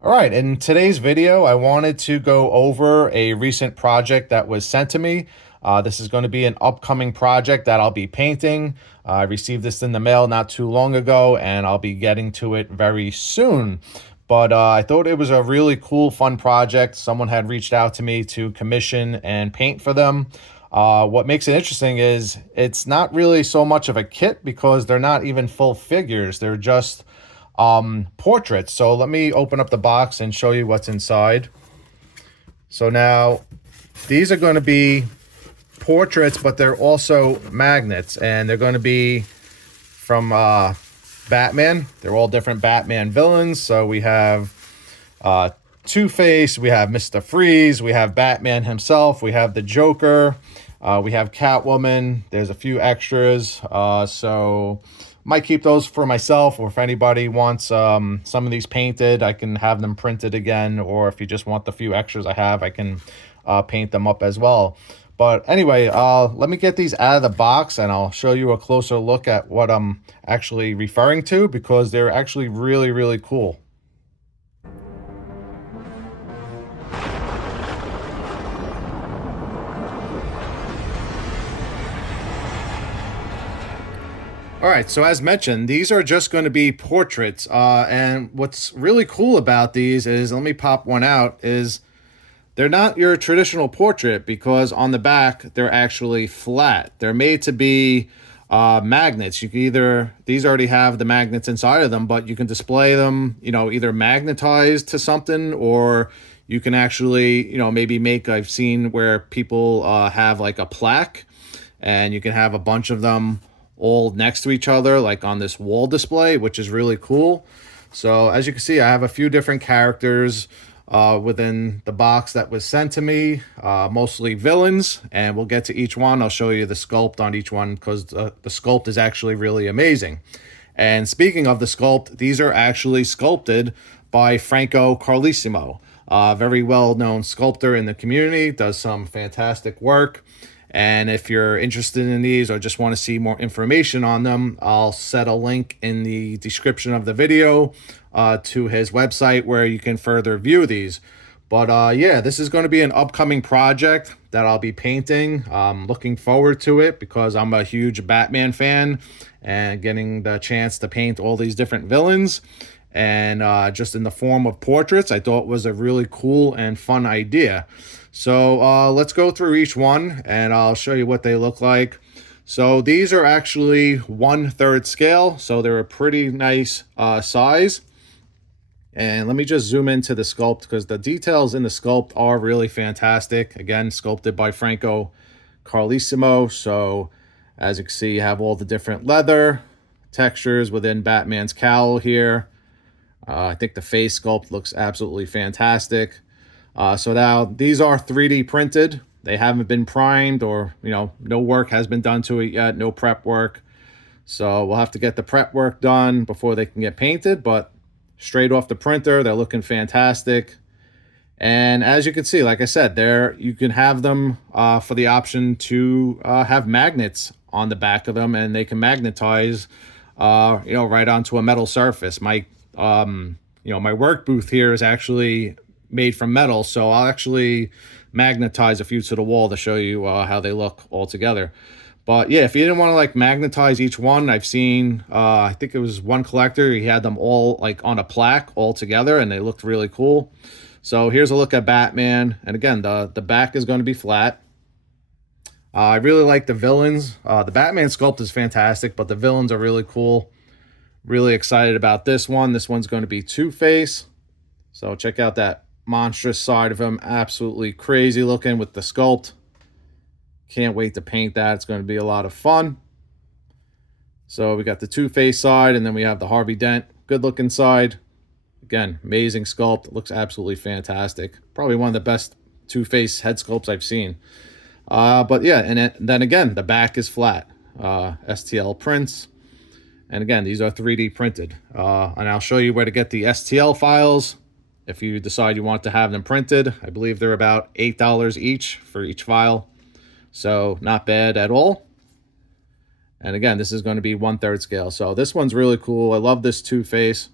All right, in today's video, I wanted to go over a recent project that was sent to me. This is going to be an upcoming project that I'll be painting. I received this in the mail not too long ago, and I'll be getting to it very soon. But I thought it was a really cool, fun project. Someone had reached out to me to commission and paint for them. What makes it interesting is it's not really so much of a kit because they're not even full figures. They're just portraits. So let me open up the box and show you what's inside. So now these are going to be portraits, but they're also magnets, and they're going to be from Batman. They're all different Batman villains. So we have Two-Face, we have Mr. Freeze, we have Batman himself, we have the Joker, we have Catwoman. There's a few extras. So might keep those for myself, or if anybody wants some of these painted, I can have them printed again, or if you just want the few extras I have, I can paint them up as well. But anyway, let me get these out of the box and I'll show you a closer look at what I'm actually referring to, because they're actually really, really cool. All right, so as mentioned, these are just going to be portraits. And what's really cool about these is, let me pop one out, is they're not your traditional portrait, because on the back, they're actually flat. They're made to be magnets. You can either, these already have the magnets inside of them, but you can display them, either magnetized to something, or you can actually, maybe make, I've seen where people have like a plaque, and you can have a bunch of them all next to each other, like on this wall display, which is really cool. So as you can see, I have a few different characters within the box that was sent to me, mostly villains, and we'll get to each one. I'll show you the sculpt on each one, because the sculpt is actually really amazing. And speaking of the sculpt, these are actually sculpted by Franco Carlesimo, a very well-known sculptor in the community, does some fantastic work. And if you're interested in these or just want to see more information on them, I'll set a link in the description of the video to his website where you can further view these. But yeah, this is going to be an upcoming project that I'll be painting. Looking forward to it because I'm a huge Batman fan, and getting the chance to paint all these different villains and just in the form of portraits, I thought was a really cool and fun idea. So let's go through each one and I'll show you what they look like. So these are actually 1/3 scale, so they're a pretty nice size. And let me just zoom into the sculpt, because the details in the sculpt are really fantastic. Again, sculpted by Franco Carlesimo. So as you can see, you have all the different leather textures within Batman's cowl here. I think the face sculpt looks absolutely fantastic. So now these are 3D printed. They haven't been primed, or, no work has been done to it yet, no prep work. So we'll have to get the prep work done before they can get painted, but straight off the printer, they're looking fantastic. And as you can see, like I said, you can have them for the option to have magnets on the back of them, and they can magnetize, right onto a metal surface. My work booth here is actually made from metal, so I'll actually magnetize a few to the wall to show you how they look all together. But yeah, if you didn't want to like magnetize each one, I've seen I think it was one collector, he had them all like on a plaque all together, and they looked really cool. So here's a look at Batman, and again, the back is going to be flat. I really like the villains. The Batman sculpt is fantastic, but the villains are really cool. Really excited about this one. This one's going to be Two-Face. So check out that monstrous side of him. Absolutely crazy looking with the sculpt. Can't wait to paint that. It's going to be a lot of fun. So we got the Two-Face side, and then we have the Harvey Dent good looking side. Again, amazing sculpt. It looks absolutely fantastic. Probably one of the best Two-Face head sculpts I've seen. But yeah, and then again, the back is flat. STL prints. And again, these are 3D printed. And I'll show you where to get the STL files if you decide you want to have them printed. I believe they're about $8 each for each file. So not bad at all. And again, this is going to be 1/3 scale. So this one's really cool. I love this Two-Face.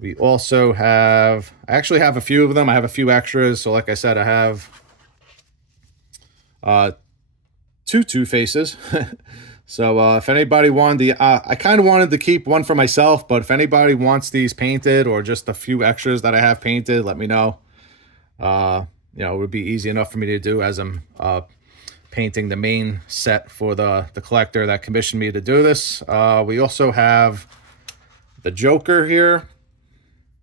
We also have, I actually have a few of them. I have a few extras. So like I said, I have two Two-Faces. So if anybody wanted the, I kind of wanted to keep one for myself, but if anybody wants these painted or just a few extras that I have painted, let me know. You know, it would be easy enough for me to do as I'm painting the main set for the collector that commissioned me to do this. We also have the Joker here.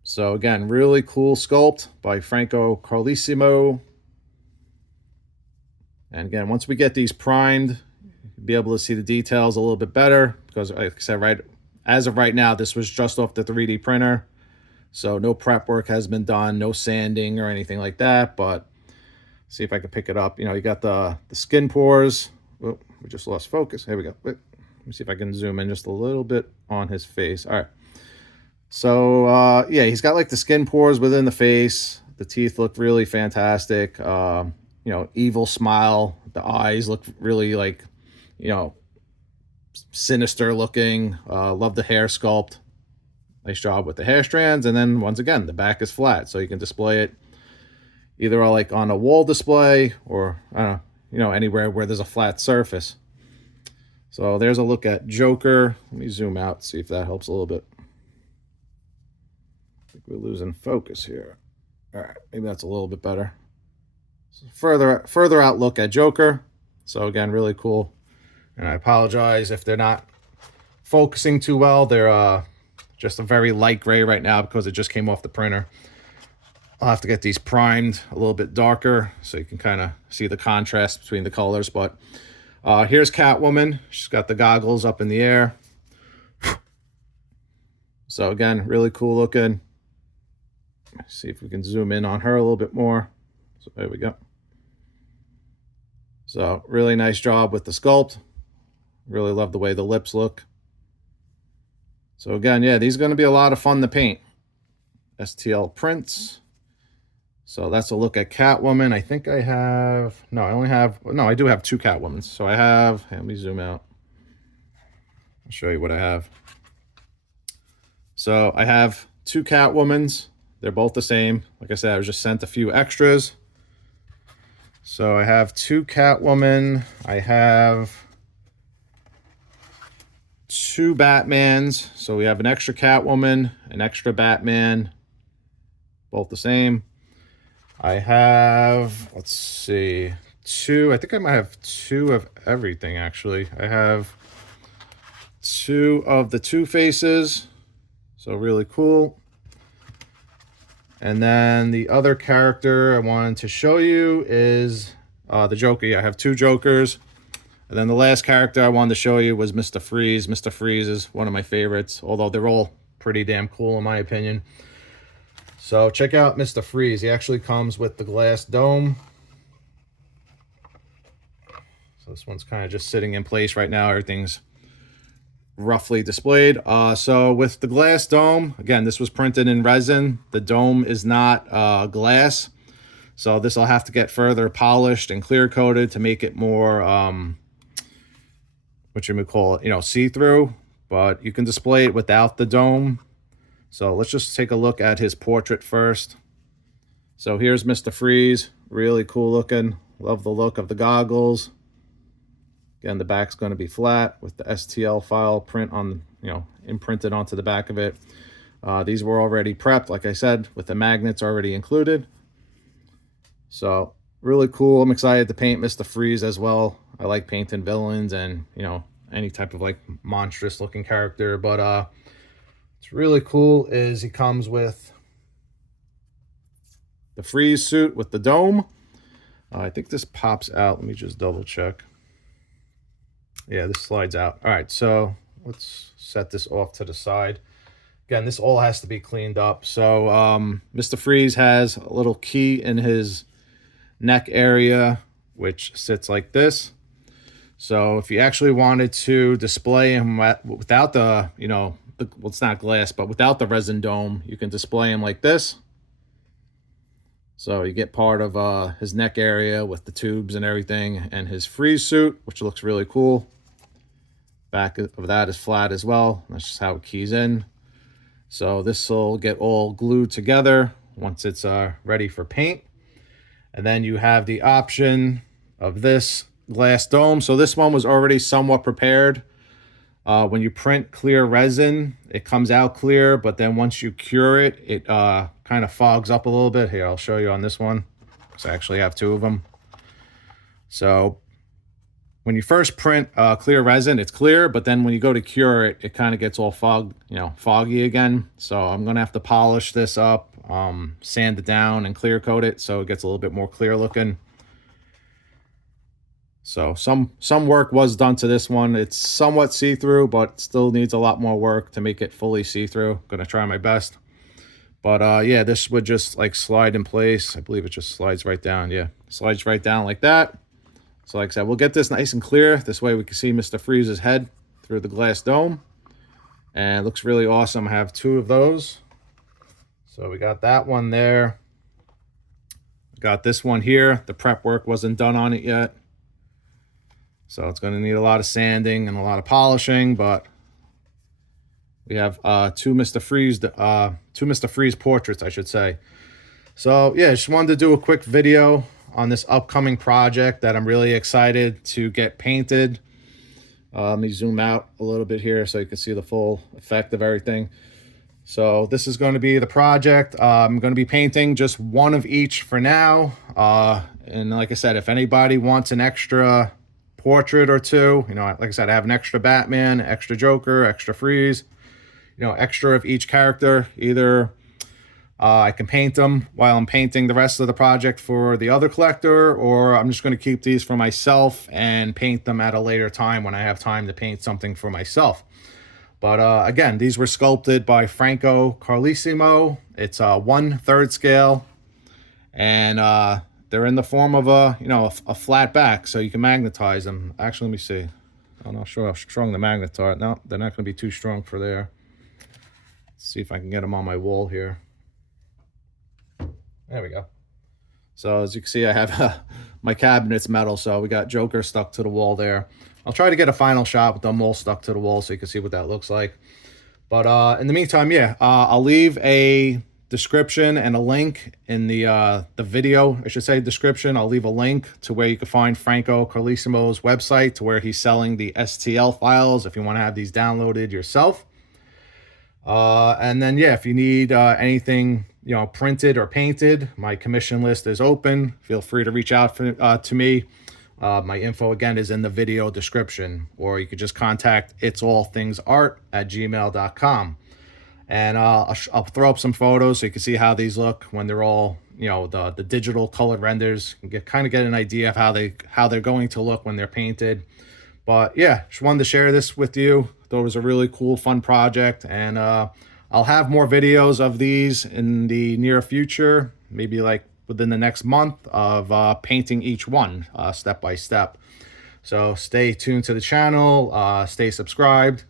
So again, really cool sculpt by Franco Carlesimo. And again, once we get these primed, you'll be able to see the details a little bit better because, like I said, as of right now, this was just off the 3D printer. So no prep work has been done, no sanding or anything like that. But see if I can pick it up. You know, you got the skin pores. Oh, we just lost focus. Here we go. Wait, let me see if I can zoom in just a little bit on his face. All right. So, yeah, he's got like the skin pores within the face. The teeth look really fantastic. You know, evil smile. The eyes look really like, you know, sinister looking. Love the hair sculpt. Nice job with the hair strands. And then once again, the back is flat. So you can display it either like on a wall display or, I don't know, you know, anywhere where there's a flat surface. So there's a look at Joker. Let me zoom out, see if that helps a little bit. I think we're losing focus here. All right, maybe that's a little bit better. So further out look at Joker. So again, really cool. And I apologize if they're not focusing too well. They're just a very light gray right now because it just came off the printer. I'll have to get these primed a little bit darker so you can kind of see the contrast between the colors. But here's Catwoman. She's got the goggles up in the air. So again, really cool looking. Let's see if we can zoom in on her a little bit more. So there we go. So really nice job with the sculpt. Really love the way the lips look. So again, yeah, these are going to be a lot of fun to paint. STL prints. So that's a look at Catwoman. I think I have, no, I only have, no, I do have two Catwomans. So I have, let me zoom out. I'll show you what I have. So I have two Catwomans. They're both the same. Like I said, I was just sent a few extras. So I have two Catwoman. I have two Batmans. So we have an extra Catwoman, an extra Batman, both the same. I have, let's see, two, I think I might have two of everything actually. I have two of the Two-Faces, so really cool. And then the other character I wanted to show you is the Joker. Yeah, I have two Jokers. And then the last character I wanted to show you was Mr. Freeze. Mr. Freeze is one of my favorites, although they're all pretty damn cool in my opinion. So check out Mr. Freeze. He actually comes with the glass dome. So this one's kind of just sitting in place right now. Everything's roughly displayed. So with the glass dome, again, this was printed in resin. The dome is not glass. So this will have to get further polished and clear coated to make it more, what you would call it, you know, see-through. But you can display it without the dome. So let's just take a look at his portrait first. So here's Mr. Freeze, really cool looking. Love the look of the goggles. Again, the back's going to be flat with the STL file print on, you know, imprinted onto the back of it. These were already prepped, like I said, with the magnets already included. So really cool. I'm excited to paint Mr. Freeze as well. I like painting villains and, you know, any type of like monstrous looking character, but what's really cool is he comes with the Freeze suit with the dome. I think this pops out. Let me just double check. Yeah, this slides out. All right, so let's set this off to the side. Again, this all has to be cleaned up. So Mr. Freeze has a little key in his neck area, which sits like this. So if you actually wanted to display him without the, you know, well, it's not glass, but without the resin dome, you can display him like this. So you get part of his neck area with the tubes and everything, and his Freeze suit, which looks really cool. Back of that is flat as well. That's just how it keys in. So this will get all glued together once it's ready for paint. And then you have the option of this glass dome. So this one was already somewhat prepared. When you print clear resin, it comes out clear, but then once you cure it, it kind of fogs up a little bit. Here, I'll show you on this one. So I actually have two of them. So when you first print clear resin, it's clear, but then when you go to cure it, it kind of gets all foggy again. So I'm going to have to polish this up, sand it down and clear coat it so it gets a little bit more clear looking. So some work was done to this one. It's somewhat see-through, but still needs a lot more work to make it fully see-through. Gonna try my best. But yeah, this would just like slide in place. I believe it just slides right down. Yeah, slides right down like that. So like I said, we'll get this nice and clear. This way we can see Mr. Freeze's head through the glass dome. And it looks really awesome. I have two of those. So we got that one there. Got this one here. The prep work wasn't done on it yet. So it's going to need a lot of sanding and a lot of polishing, but we have two Mr. Freeze portraits, I should say. So yeah, just wanted to do a quick video on this upcoming project that I'm really excited to get painted. Let me zoom out a little bit here so you can see the full effect of everything. So this is going to be the project. I'm going to be painting just one of each for now. And like I said, if anybody wants an extra portrait or two, like I said, I have an extra Batman, extra Joker, extra Freeze, extra of each character. Either I can paint them while I'm painting the rest of the project for the other collector, or I'm just going to keep these for myself and paint them at a later time when I have time to paint something for myself. But again, these were sculpted by Franco Carlesimo. It's 1/3 scale, and they're in the form of a flat back, so you can magnetize them. Actually, let me see. I'm not sure how strong the magnets are. No, they're not going to be too strong for there. Let's see if I can get them on my wall here. There we go. So as you can see, I have my cabinet's metal, so we got Joker stuck to the wall there. I'll try to get a final shot with them all stuck to the wall so you can see what that looks like. But in the meantime, yeah, I'll leave a description and a link in the video, I should say description. I'll leave a link to where you can find Franco Carlesimo's website, to where he's selling the STL files if you want to have these downloaded yourself. And then yeah, if you need anything printed or painted, my commission list is open. Feel free to reach out to me. My info again is in the video description, or you could just contact itsallthingsart@gmail.com. And I'll throw up some photos so you can see how these look when they're all, the digital colored renders. You can kind of get an idea of how they're going to look when they're painted. But yeah, just wanted to share this with you. Thought it was a really cool, fun project. And I'll have more videos of these in the near future, maybe like within the next month, of painting each one step by step. So stay tuned to the channel, stay subscribed.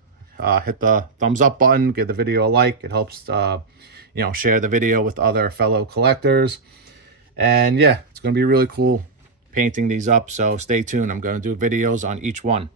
Hit the thumbs up button, give the video a like. It helps, share the video with other fellow collectors. And yeah, it's going to be really cool painting these up. So stay tuned. I'm going to do videos on each one.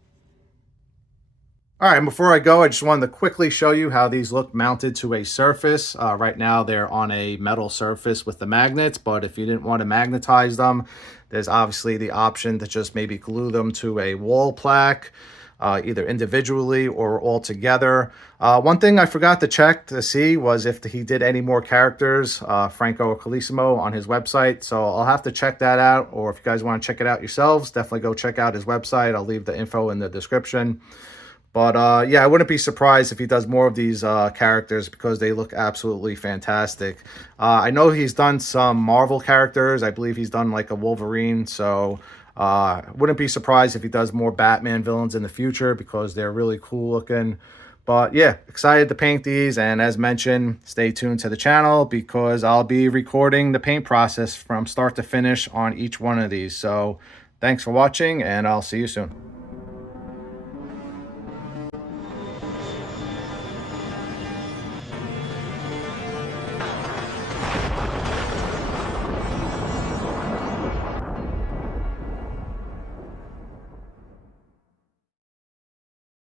All right, and before I go, I just wanted to quickly show you how these look mounted to a surface. Right now, they're on a metal surface with the magnets, but if you didn't want to magnetize them, there's obviously the option to just maybe glue them to a wall plaque, either individually or all together. One thing I forgot to check to see was if he did any more characters, Franco Carlesimo, on his website. So I'll have to check that out, or if you guys want to check it out yourselves, definitely go check out his website. I'll leave the info in the description. But yeah, I wouldn't be surprised if he does more of these characters, because they look absolutely fantastic. I know he's done some Marvel characters. I believe he's done like a Wolverine. So wouldn't be surprised if he does more Batman villains in the future, because they're really cool looking. But yeah, excited to paint these. And as mentioned, stay tuned to the channel, because I'll be recording the paint process from start to finish on each one of these. So thanks for watching, and I'll see you soon.